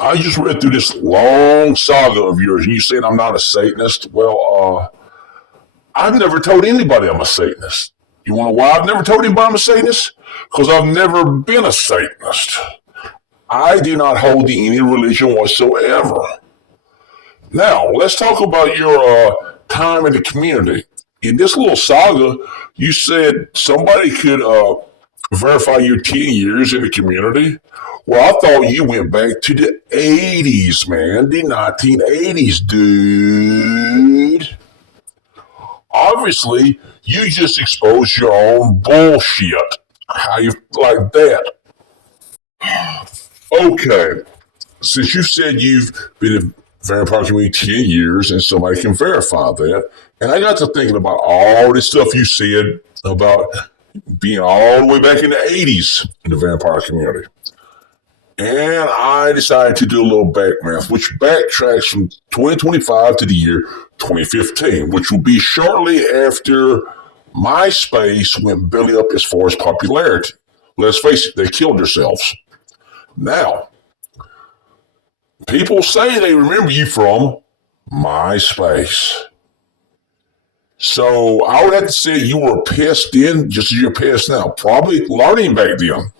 I just read through this long saga of yours, and you saying I'm not a Satanist. Well, I've never told anybody I'm a Satanist. You want to know why I've never told anybody I'm a Satanist? Because I've never been a Satanist. I do not hold to any religion whatsoever. Now, let's talk about your time in the community. In this little saga, you said somebody could verify your 10 years in the community. Well, I thought you went back to the 80's, man. The 1980's, dude. Obviously, you just exposed your own bullshit. How you like that? Okay. Since you said you've been in vampire community 10 years and somebody can verify that, and I got to thinking about all this stuff you said about being all the way back in the 80's in the vampire community. And I decided to do a little back math, which backtracks from 2025 to the year 2015, which will be shortly after MySpace went belly up as far as popularity. Let's face it, they killed themselves. Now, people say they remember you from MySpace. So I would have to say you were a pest then, just as you're a pest now. Probably learning back then.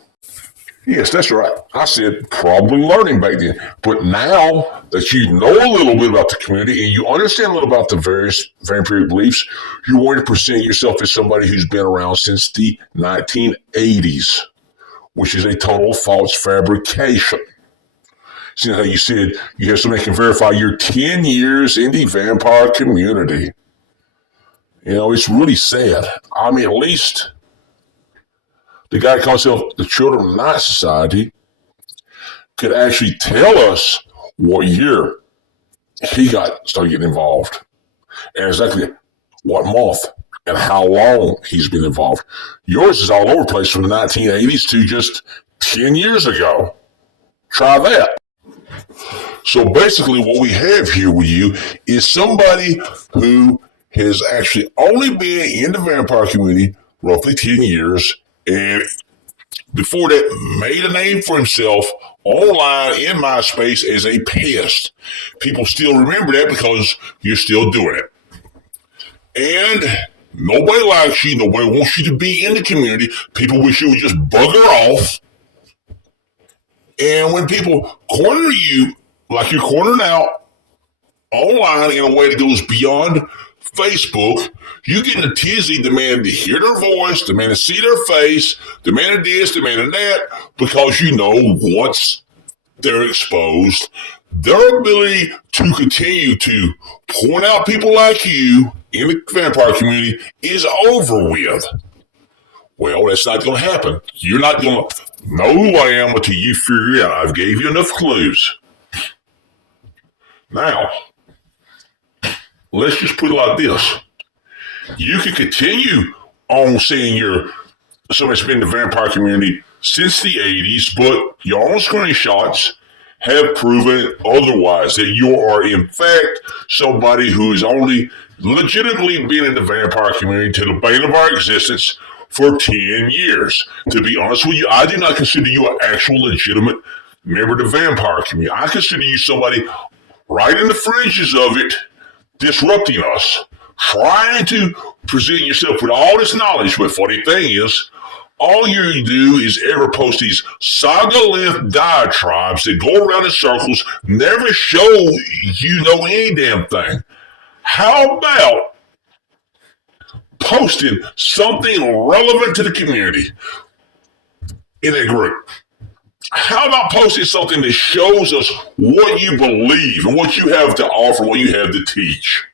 Yes, that's right. I said probably learning back then. But now that you know a little bit about the community and you understand a little about the various vampiric beliefs, you want to present yourself as somebody who's been around since the 1980's, which is a total false fabrication. See how you said you have somebody who can verify your 10 years in the vampire community. You know, it's really sad. I mean, at least the guy who calls himself the Children of Night Society could actually tell us what year he started getting involved and exactly what month and how long he's been involved. Yours is all over the place from the 1980's to just 10 years ago. Try that. So basically what we have here with you is somebody who has actually only been in the vampire community roughly 10 years and before that made a name for himself online in MySpace as a pest. People still remember that because you're still doing it. And nobody likes you. Nobody wants you to be in the community. People wish you would just bugger off. And when people corner you like you're cornering out online in a way that goes beyond Facebook, you get in a tizzy demanding to hear their voice, demanding to see their face, demanding this, demanding that, because you know once they're exposed, their ability to continue to point out people like you in the vampire community is over with. Well, that's not going to happen. You're not going to know who I am until you figure it out. I've gave you enough clues. Now, let's just put it like this. You can continue on saying you're somebody's been in the vampire community since the 80's, but your own screenshots have proven otherwise, that you are in fact somebody who has only legitimately been in the vampire community to the bane of our existence for 10 years. To be honest with you, I do not consider you an actual legitimate member of the vampire community. I consider you somebody right in the fringes of it, disrupting us, trying to present yourself with all this knowledge. But funny thing is, all you do is ever post these saga-length diatribes that go around in circles, never show you know any damn thing. How about posting something relevant to the community in a group? How about posting something that shows us what you believe and what you have to offer, what you have to teach?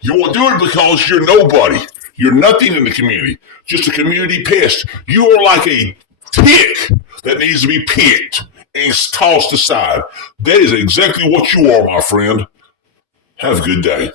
You won't do it because you're nobody. You're nothing in the community. Just a community pest. You are like a tick that needs to be picked and tossed aside. That is exactly what you are, my friend. Have a good day.